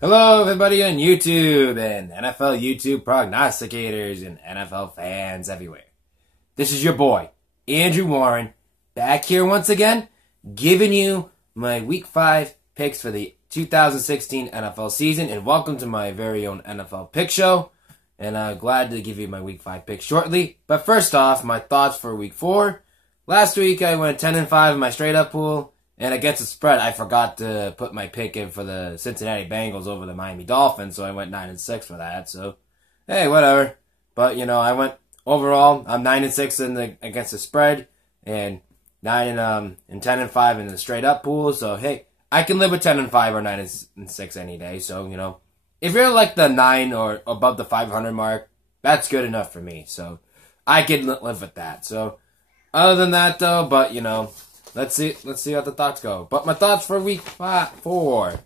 Hello, everybody on YouTube and NFL YouTube prognosticators and NFL fans everywhere. This is your boy, Andrew Warren, back here once again, giving you my Week 5 picks for the 2016 NFL season. And welcome to my very own NFL pick show. And I'm glad to give you my Week 5 picks shortly. But first off, my thoughts for Week 4. Last week, I went 10-5 in my straight-up pool. And against the spread, I forgot to put my pick in for the Cincinnati Bengals over the Miami Dolphins, so I went 9-6 for that. So, hey, whatever. But I went overall. I'm 9-6 against the spread, and 10-5 in the straight up pool. So, hey, I can live with 10-5 or 9-6 any day. So, if you're like the 9 or above the 500 mark, that's good enough for me. So, I can live with that. So, other than that, though, but Let's see how the thoughts go. But my thoughts for Week 4.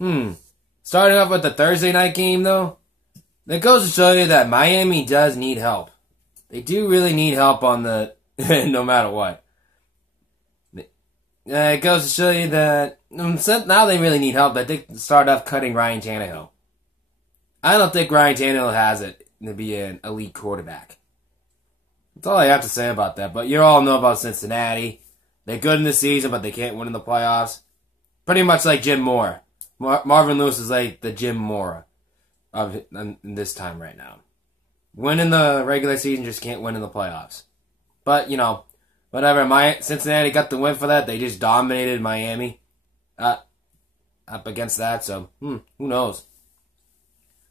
Starting off with the Thursday night game, though. It goes to show you that Miami does need help. They do really need help on the no matter what. It goes to show you that now they really need help. That they start off cutting Ryan Tannehill. I don't think Ryan Tannehill has it to be an elite quarterback. That's all I have to say about that. But you all know about Cincinnati. They're good in the season, but they can't win in the playoffs. Pretty much like Jim Mora. Marvin Lewis is like the Jim Mora of this time right now. Win in the regular season, just can't win in the playoffs. But, whatever. Cincinnati got the win for that. They just dominated Miami up against that. So, who knows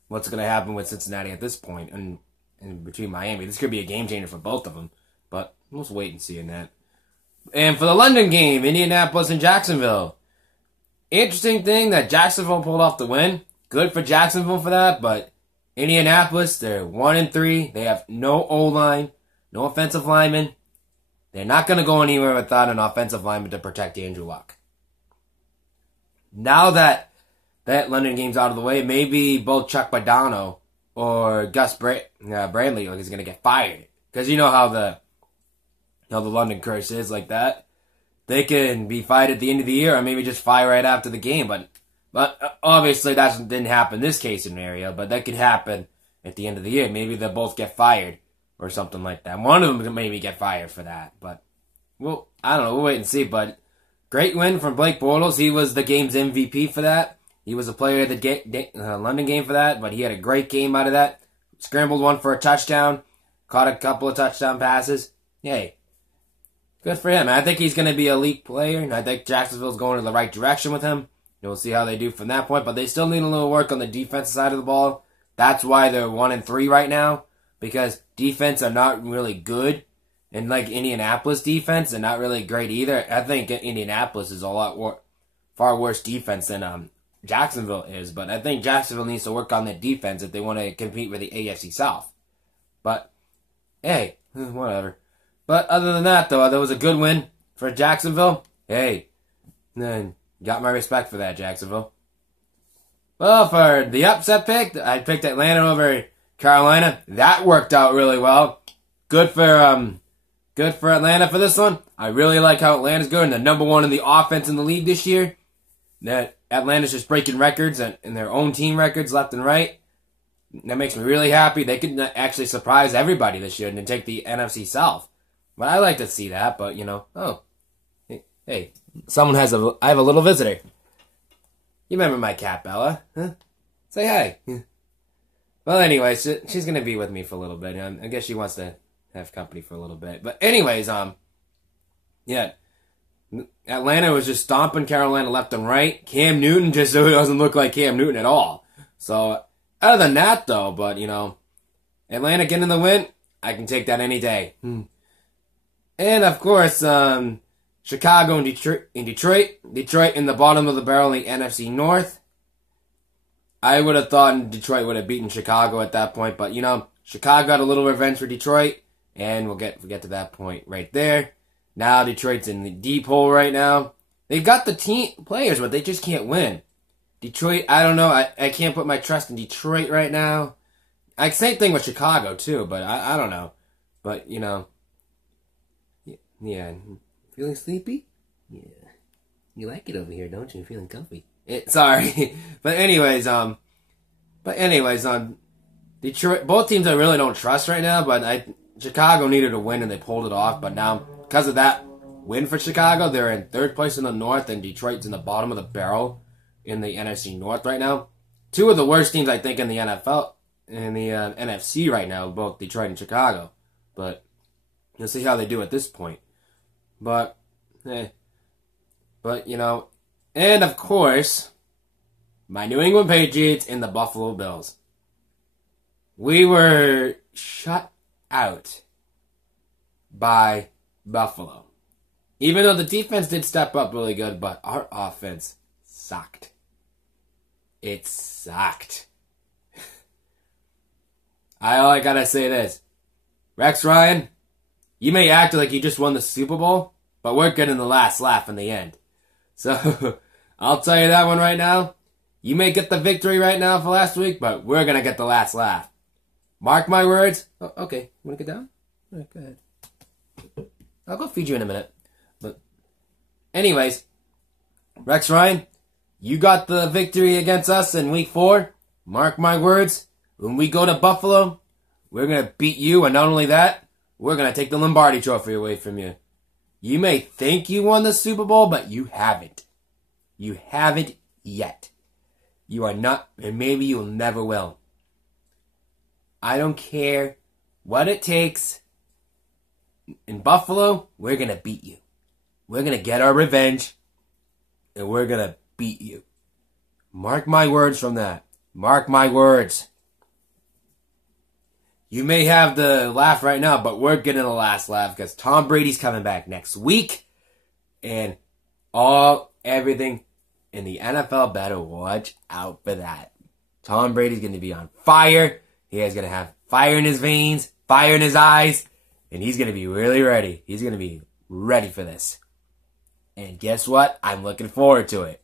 what's going to happen with Cincinnati at this point and between Miami. This could be a game changer for both of them. But we'll just wait and see in that. And for the London game, Indianapolis and Jacksonville. Interesting thing that Jacksonville pulled off the win. Good for Jacksonville for that, but Indianapolis, they're 1-3. They have no O-line, no offensive lineman. They're not going to go anywhere without an offensive lineman to protect Andrew Luck. Now that London game's out of the way, maybe both Chuck Badano or Gus Bradley is going to get fired. Because you know how the London curse is like that. They can be fired at the end of the year or maybe just fire right after the game. But obviously that didn't happen in this case scenario. But that could happen at the end of the year. Maybe they'll both get fired or something like that. One of them could maybe get fired for that. But, well, I don't know. We'll wait and see. But great win from Blake Bortles. He was the game's MVP for that. He was a player of the London game for that. But he had a great game out of that. Scrambled one for a touchdown. Caught a couple of touchdown passes. Yay. Good for him. I think he's going to be a elite player, and I think Jacksonville's going in the right direction with him. We'll see how they do from that point, but they still need a little work on the defensive side of the ball. That's why they're 1-3 right now, because defense are not really good, and like Indianapolis defense, they're not really great either. I think Indianapolis is a lot far worse defense than Jacksonville is, but I think Jacksonville needs to work on their defense if they want to compete with the AFC South. But, hey, whatever. But other than that, though, that was a good win for Jacksonville. Hey, got my respect for that, Jacksonville. Well, for the upset pick, I picked Atlanta over Carolina. That worked out really well. Good for Atlanta for this one. I really like how Atlanta's going. They're number 1 in the offense in the league this year. That Atlanta's just breaking records in their own team records left and right. That makes me really happy. They could actually surprise everybody this year and take the NFC South. But I like to see that, but, oh, hey, I have a little visitor. You remember my cat, Bella? Huh? Say hi. Well, anyway, she's going to be with me for a little bit. I guess she wants to have company for a little bit. But anyways, yeah, Atlanta was just stomping Carolina left and right. Cam Newton just doesn't look like Cam Newton at all. So, other than that, though, but, Atlanta getting the win, I can take that any day. And, of course, Chicago and Detroit. Detroit in the bottom of the barrel in the NFC North. I would have thought Detroit would have beaten Chicago at that point. But, Chicago got a little revenge for Detroit. And we'll get to that point right there. Now Detroit's in the deep hole right now. They've got the team players, but they just can't win. Detroit, I don't know. I can't put my trust in Detroit right now. Same thing with Chicago, too. But I don't know. But, yeah. Feeling sleepy? Yeah. You like it over here, don't you? Feeling comfy. Sorry, but anyways, Detroit. Both teams I really don't trust right now, but Chicago needed a win and they pulled it off. But now, because of that win for Chicago, they're in third place in the North, and Detroit's in the bottom of the barrel in the NFC North right now. Two of the worst teams I think in the NFL, in the NFC right now, both Detroit and Chicago. But you'll see how they do at this point. But you know, and of course, my New England Patriots and the Buffalo Bills. We were shut out by Buffalo. Even though the defense did step up really good, but our offense sucked. It sucked. All I gotta say this. Rex Ryan, you may act like you just won the Super Bowl, but we're getting the last laugh in the end. So, I'll tell you that one right now. You may get the victory right now for last week, but we're gonna get the last laugh. Mark my words. Oh, okay, wanna get down? All right, go ahead. I'll go feed you in a minute. But, anyways, Rex Ryan, you got the victory against us in week 4. Mark my words. When we go to Buffalo, we're gonna beat you, and not only that, we're gonna take the Lombardi Trophy away from you. You may think you won the Super Bowl, but you haven't. You haven't yet. You are not, and maybe you will never will. I don't care what it takes. In Buffalo, we're going to beat you. We're going to get our revenge, and we're going to beat you. Mark my words from that. Mark my words. You may have the laugh right now, but we're getting the last laugh because Tom Brady's coming back next week, and everything in the NFL better watch out for that. Tom Brady's going to be on fire. He is going to have fire in his veins, fire in his eyes, and he's going to be really ready. He's going to be ready for this. And guess what? I'm looking forward to it.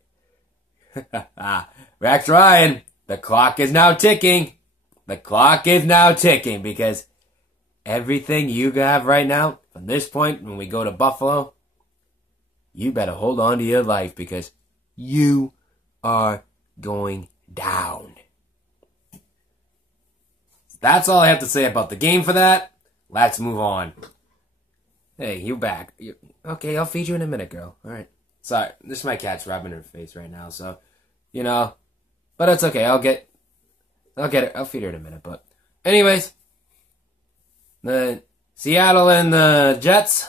Rex Ryan, the clock is now ticking. The clock is now ticking because everything you have right now, from this point when we go to Buffalo, you better hold on to your life because you are going down. That's all I have to say about the game for that. Let's move on. Hey, you back. Okay, I'll feed you in a minute, girl. Alright. Sorry, this is my cat's rubbing her face right now, so, you know. But it's okay, I'll get her. I'll feed her in a minute, but. Anyways. The Seattle and the Jets.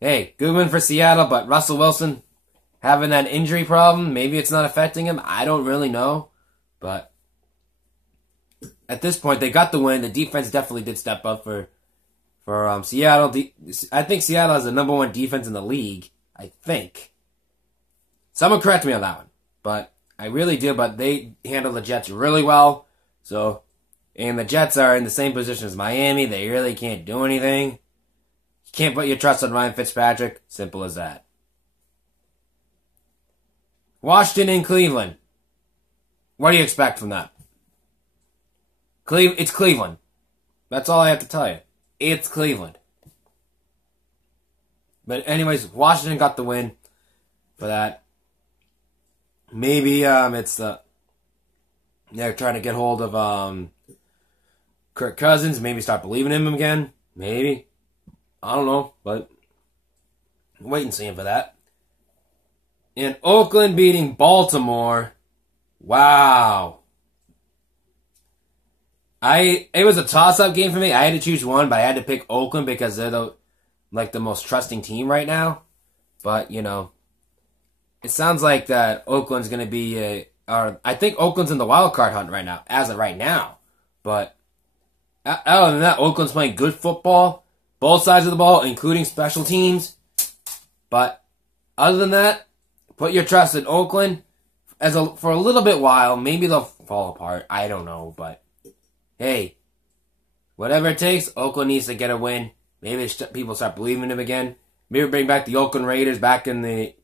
Hey, good win for Seattle, but Russell Wilson having that injury problem. Maybe it's not affecting him. I don't really know. But at this point, they got the win. The defense definitely did step up for Seattle. I think Seattle has the #1 defense in the league. I think. Someone correct me on that one. But I really do. But they handle the Jets really well. So, and the Jets are in the same position as Miami. They really can't do anything. You can't put your trust on Ryan Fitzpatrick. Simple as that. Washington and Cleveland. What do you expect from that? It's Cleveland. That's all I have to tell you. It's Cleveland. But anyways, Washington got the win for that. Maybe it's they're trying to get hold of Kirk Cousins. Maybe start believing in him again. Maybe. I don't know, but wait and see for that. And Oakland beating Baltimore. Wow. It was a toss-up game for me. I had to choose one, but I had to pick Oakland because they're the most trusting team right now. But, you know, it sounds like that Oakland's going to be I think Oakland's in the wild card hunt right now, as of right now. But other than that, Oakland's playing good football, both sides of the ball, including special teams. But other than that, put your trust in Oakland for a little bit while. Maybe they'll fall apart. I don't know, but hey, whatever it takes, Oakland needs to get a win. Maybe people start believing in them again. Maybe bring back the Oakland Raiders back in the...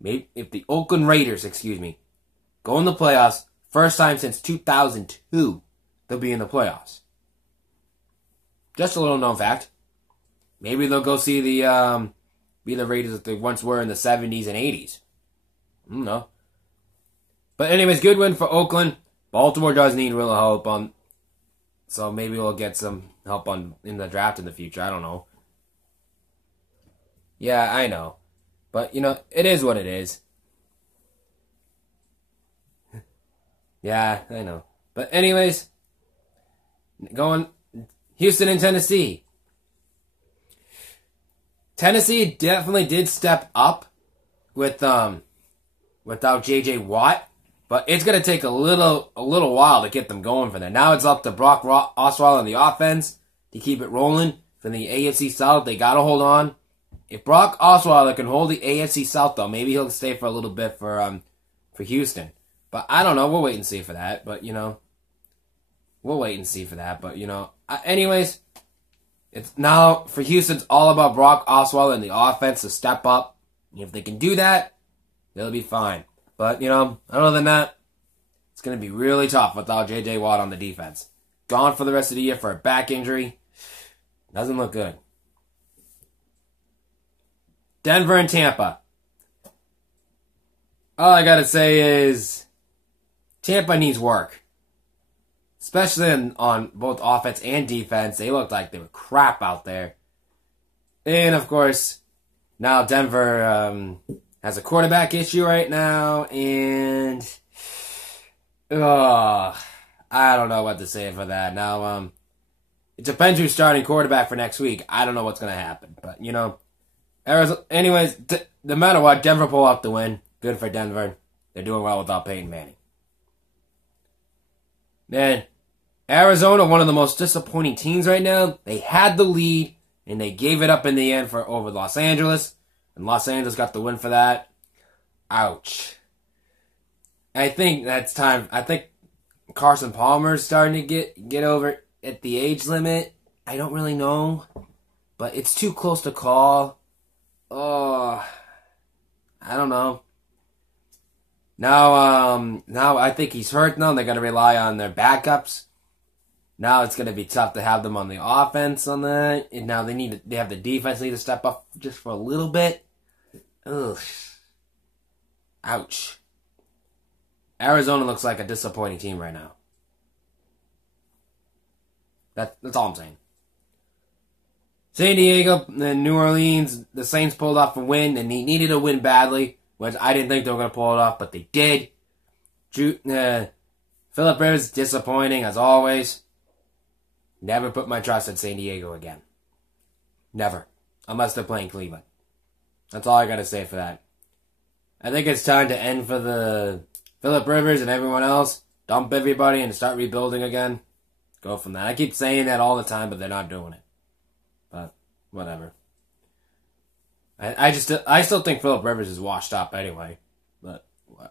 Maybe if the Oakland Raiders, go in the playoffs, first time since 2002, they'll be in the playoffs. Just a little known fact. Maybe they'll go see be the Raiders that they once were in the 70s and 80s. I don't know. But anyways, good win for Oakland. Baltimore does need real help on, so maybe we'll get some help in the draft in the future. I don't know. Yeah, I know. But, it is what it is. Yeah, I know. But anyways, going Houston and Tennessee. Tennessee definitely did step up without J.J. Watt, but it's gonna take a little while to get them going for that. Now it's up to Brock Osweiler on the offense to keep it rolling from the AFC South. They gotta hold on. If Brock Osweiler can hold the AFC South, though, maybe he'll stay for a little bit for Houston. But I don't know. We'll wait and see for that. But we'll wait and see for that. But anyways. It's now, for Houston, it's all about Brock Osweiler and the offense to step up. And if they can do that, they'll be fine. But, other than that, it's going to be really tough without J.J. Watt on the defense. Gone for the rest of the year for a back injury. Doesn't look good. Denver and Tampa. All I got to say is Tampa needs work. Especially on both offense and defense. They looked like they were crap out there. And, of course, now Denver has a quarterback issue right now. And, I don't know what to say for that. Now, it depends who's starting quarterback for next week. I don't know what's going to happen. But, Arizona, anyways, no matter what, Denver pull off the win. Good for Denver. They're doing well without Peyton Manning. Then, Arizona, one of the most disappointing teams right now. They had the lead, and they gave it up in the end over Los Angeles. And Los Angeles got the win for that. Ouch. I think that's time. I think Carson Palmer's starting to get over at the age limit. I don't really know. But it's too close to call. Oh, I don't know. Now I think he's hurt now, and they're going to rely on their backups. Now it's going to be tough to have them on the offense on that. And now they have the defense need to step up just for a little bit. Ugh. Ouch. Arizona looks like a disappointing team right now. That's all I'm saying. San Diego and New Orleans, the Saints pulled off a win, and they needed a win badly, which I didn't think they were going to pull it off, but they did. Philip Rivers, disappointing as always. Never put my trust in San Diego again. Never. Unless they're playing Cleveland. That's all I gotta say for that. I think it's time to end for the Philip Rivers and everyone else. Dump everybody and start rebuilding again. Go from that. I keep saying that all the time, but they're not doing it. But, whatever. I still think Philip Rivers is washed up anyway. But,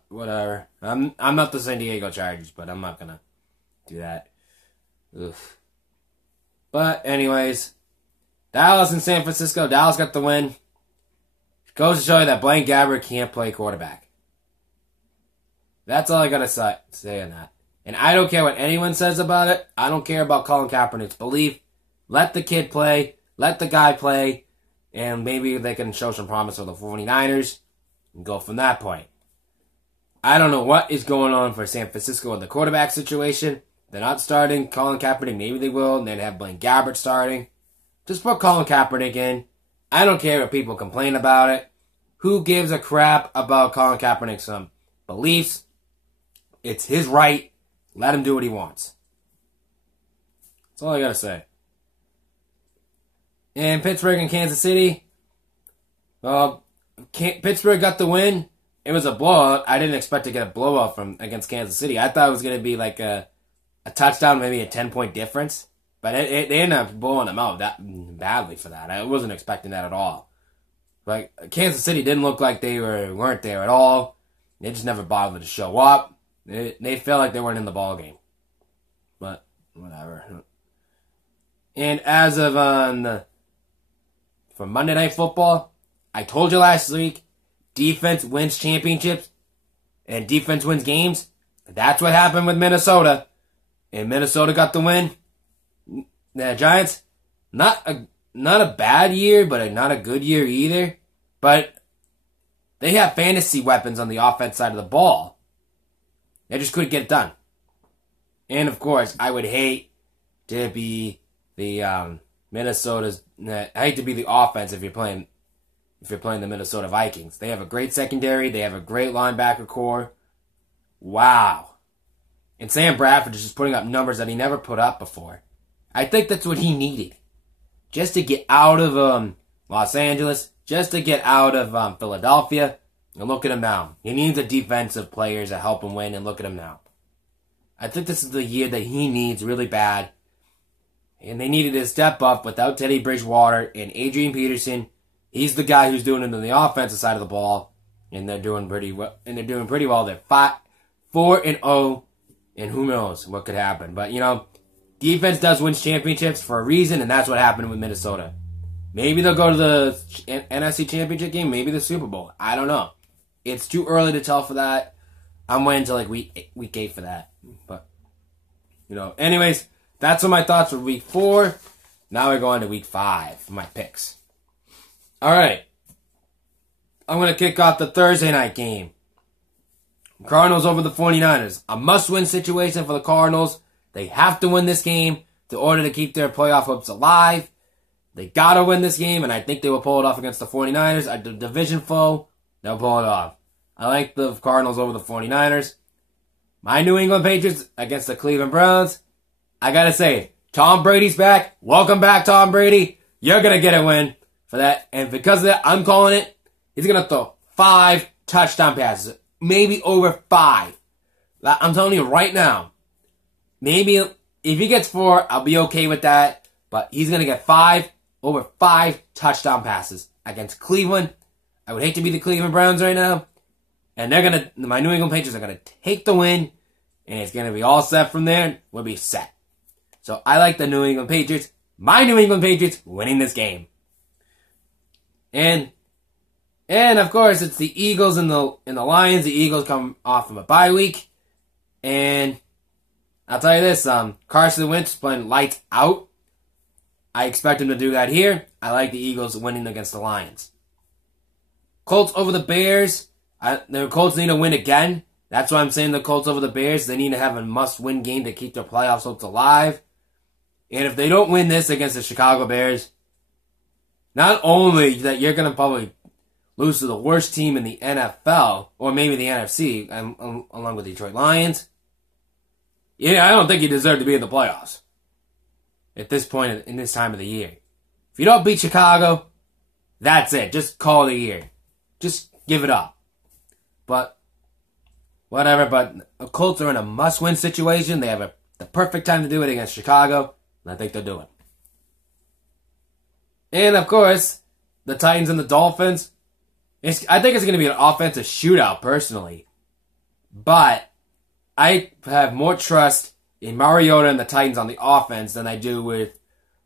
whatever. I'm not the San Diego Chargers, but I'm not gonna do that. Oof. But, anyways, Dallas and San Francisco. Dallas got the win. Goes to show you that Blaine Gabbert can't play quarterback. That's all I gotta say on that. And I don't care what anyone says about it. I don't care about Colin Kaepernick's belief. Let the kid play. Let the guy play. And maybe they can show some promise for the 49ers and go from that point. I don't know what is going on for San Francisco in the quarterback situation. They're not starting Colin Kaepernick. Maybe they will. And then have Blaine Gabbert starting. Just put Colin Kaepernick in. I don't care if people complain about it. Who gives a crap about Colin Kaepernick's beliefs? It's his right. Let him do what he wants. That's all I gotta say. And Pittsburgh and Kansas City. Pittsburgh got the win. It was a blowout. I didn't expect to get a blowout against Kansas City. I thought it was going to be like a touchdown, maybe a 10-point difference. But they ended up blowing them out that badly for that. I wasn't expecting that at all. Like, Kansas City didn't look like they weren't there at all. They just never bothered to show up. They felt like they weren't in the ball game. But, whatever. And as of for Monday Night Football, I told you last week, defense wins championships and defense wins games. That's what happened with Minnesota. And Minnesota got the win. The Giants, not a bad year, but not a good year either. But they have fantasy weapons on the offense side of the ball. They just couldn't get it done. And of course, I would hate to be the Minnesota's. I hate to be the offense if you're playing the Minnesota Vikings. They have a great secondary. They have a great linebacker core. Wow. And Sam Bradford is just putting up numbers that he never put up before. I think that's what he needed. Just to get out of Los Angeles, just to get out of Philadelphia, and look at him now. He needs a defensive players to help him win, and look at him now. I think this is the year that he needs really bad. And they needed to step up without Teddy Bridgewater and Adrian Peterson. He's the guy who's doing it on the offensive side of the ball, and they're doing pretty well. They're 4-0, and who knows what could happen. But defense does win championships for a reason, and that's what happened with Minnesota. Maybe they'll go to the NFC Championship game, maybe the Super Bowl. I don't know. It's too early to tell for that. I'm waiting until week 8 for that. But anyways, that's what my thoughts for week 4. Now we're going to week 5 for my picks. All right. I'm going to kick off the Thursday night game. Cardinals over the 49ers. A must-win situation for the Cardinals. They have to win this game in order to keep their playoff hopes alive. They got to win this game, and I think they will pull it off against the 49ers. A division foe, they'll pull it off. I like the Cardinals over the 49ers. My New England Patriots against the Cleveland Browns. I got to say, Tom Brady's back. Welcome back, Tom Brady. You're going to get a win for that. And because of that, I'm calling it. He's going to throw 5 touchdown passes. Maybe over 5. I'm telling you right now. Maybe if he gets 4, I'll be okay with that. But he's going to get over 5 touchdown passes against Cleveland. I would hate to be the Cleveland Browns right now. And my New England Patriots are going to take the win. And it's going to be all set from there. We'll be set. So I like the New England Patriots. My New England Patriots winning this game. And of course, it's the Eagles and the Lions. The Eagles come off from a bye week. And I'll tell you this, Carson Wentz is playing lights out. I expect him to do that here. I like the Eagles winning against the Lions. Colts over the Bears. The Colts need to win again. That's why I'm saying the Colts over the Bears. They need to have a must-win game to keep their playoff hopes alive. And if they don't win this against the Chicago Bears, not only that you're going to probably lose to the worst team in the NFL, or maybe the NFC, along with the Detroit Lions. Yeah, I don't think you deserve to be in the playoffs at this point in this time of the year. If you don't beat Chicago, that's it. Just call it a year. Just give it up. But whatever. But the Colts are in a must-win situation. They have the perfect time to do it against Chicago, and I think they'll do it. And of course, the Titans and the Dolphins. I think it's going to be an offensive shootout, personally. But I have more trust in Mariota and the Titans on the offense than I do with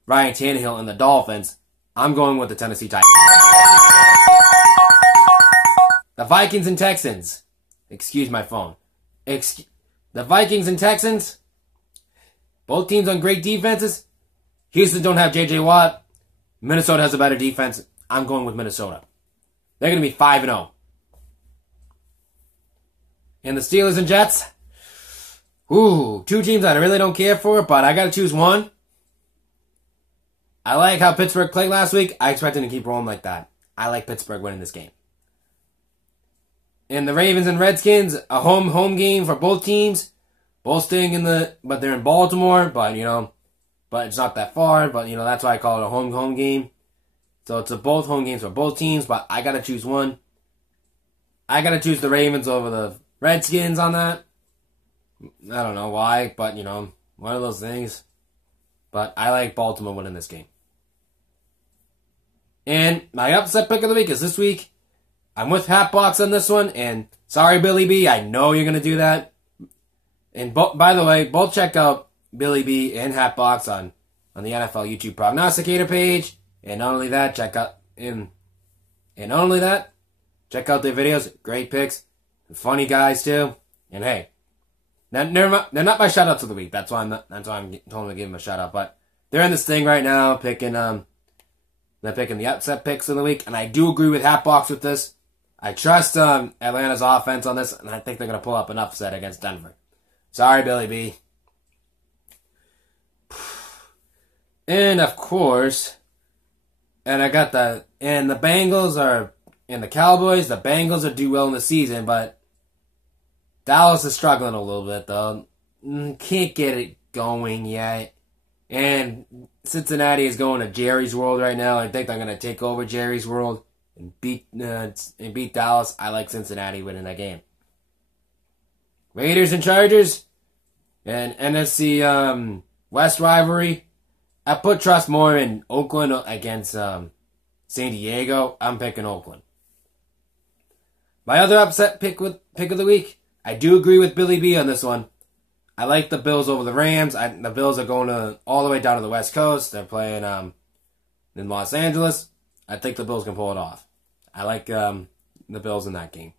Ryan Tannehill and the Dolphins. I'm going with the Tennessee Titans. The Vikings and Texans. Excuse my phone. The Vikings and Texans. Both teams on great defenses. Houston don't have J.J. Watt. Minnesota has a better defense. I'm going with Minnesota. They're going to be 5-0. And the Steelers and Jets. Ooh, 2 teams that I really don't care for, but I got to choose one. I like how Pittsburgh played last week. I expect them to keep rolling like that. I like Pittsburgh winning this game. And the Ravens and Redskins, a home game for both teams. Both staying but they're in Baltimore, but it's not that far, but that's why I call it a home game. So it's both home games for both teams, but I got to choose one. I got to choose the Ravens over the Redskins on that. I don't know why, but one of those things. But I like Baltimore winning this game. And my upset pick of the week is this week. I'm with Hatbox on this one, and sorry, Billy B, I know you're going to do that. And by the way, both check out Billy B and Hatbox on the NFL YouTube Prognosticator page. And not only that, check out their videos. Great picks. Funny guys too. And hey, they're not my shout outs of the week. That's why I'm totally giving them a shout out. But they're in this thing right now, they're picking the upset picks of the week, and I do agree with Hatbox with this. I trust Atlanta's offense on this, and I think they're going to pull up an upset against Denver. Sorry, Billy B. And of course, and the Bengals are, and the Cowboys, the Bengals are do well in the season, but Dallas is struggling a little bit, though. Can't get it going yet. And Cincinnati is going to Jerry's World right now. I think they're going to take over Jerry's World and beat Dallas. I like Cincinnati winning that game. Raiders and Chargers and NFC West rivalry. I put trust more in Oakland against San Diego. I'm picking Oakland. My other upset pick of the week. I do agree with Billy B on this one. I like the Bills over the Rams. The Bills are going all the way down to the West Coast. They're playing in Los Angeles. I think the Bills can pull it off. I like the Bills in that game.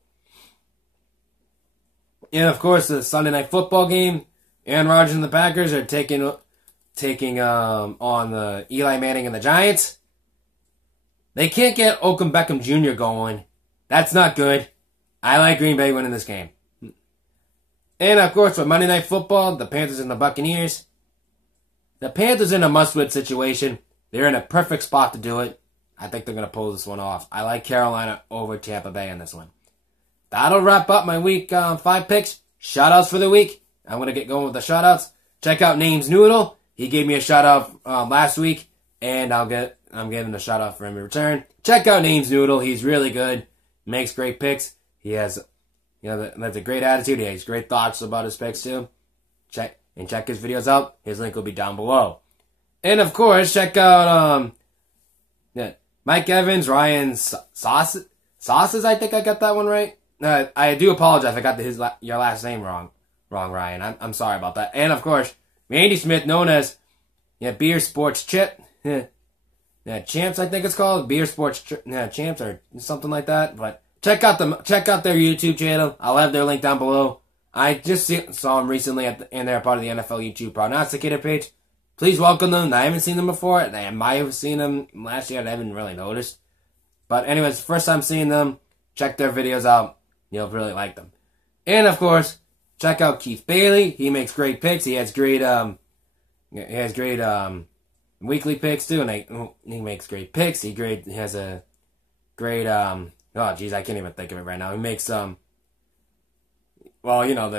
And of course, the Sunday Night Football game. Aaron Rodgers and the Packers are taking on the Eli Manning and the Giants. They can't get Odell Beckham Jr. going. That's not good. I like Green Bay winning this game. And of course, for Monday Night Football, the Panthers and the Buccaneers. The Panthers in a must-win situation. They're in a perfect spot to do it. I think they're going to pull this one off. I like Carolina over Tampa Bay in this one. That'll wrap up my week 5 picks. Shoutouts for the week. I'm going to get going with the shoutouts. Check out Names Noodle. He gave me a shoutout last week, and I'm giving a shoutout for him in return. Check out Names Noodle. He's really good. Makes great picks. He has, that's a great attitude. He has great thoughts about his picks too. Check his videos out. His link will be down below. And of course, check out Mike Evans, Ryan Sauces. I think I got that one right. I do apologize. I got your last name wrong, Ryan. I'm sorry about that. And of course, Randy Smith, known as Beer Sports Chip. Champs, I think it's called. Beer Sports Champs or something like that. But check out their YouTube channel. I'll have their link down below. I just saw them recently and they're part of the NFL YouTube Prognosticator page. Please welcome them. I haven't seen them before. I might have seen them last year. I haven't really noticed. But anyways, first time seeing them. Check their videos out. You'll really like them. And of course, check out Keith Bailey. He makes great picks. He has great weekly picks too, and he makes great picks. He has a great I can't even think of it right now. He makes the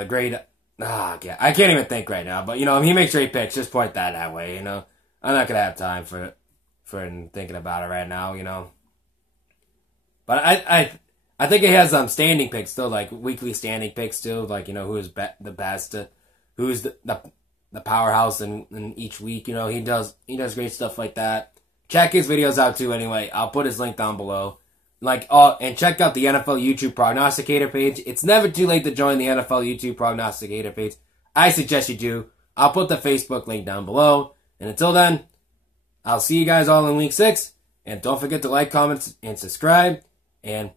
great I can't even think right now, but he makes great picks. Just point that way, I'm not gonna have time for thinking about it right now, But I think he has standing picks still, like weekly standing picks too, like who's the best, who's the powerhouse in each week. He does great stuff like that. Check his videos out too. Anyway, I'll put his link down below. And check out the NFL YouTube Prognosticator page. It's never too late to join the NFL YouTube Prognosticator page. I suggest you do. I'll put the Facebook link down below. And until then, I'll see you guys all in week 6. And don't forget to like, comment, and subscribe. And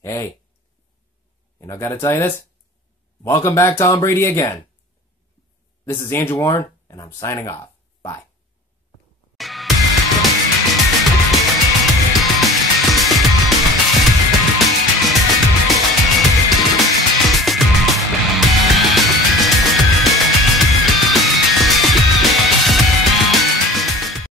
hey, I gotta tell you this. Welcome back, Tom Brady again. This is Andrew Warren, and I'm signing off.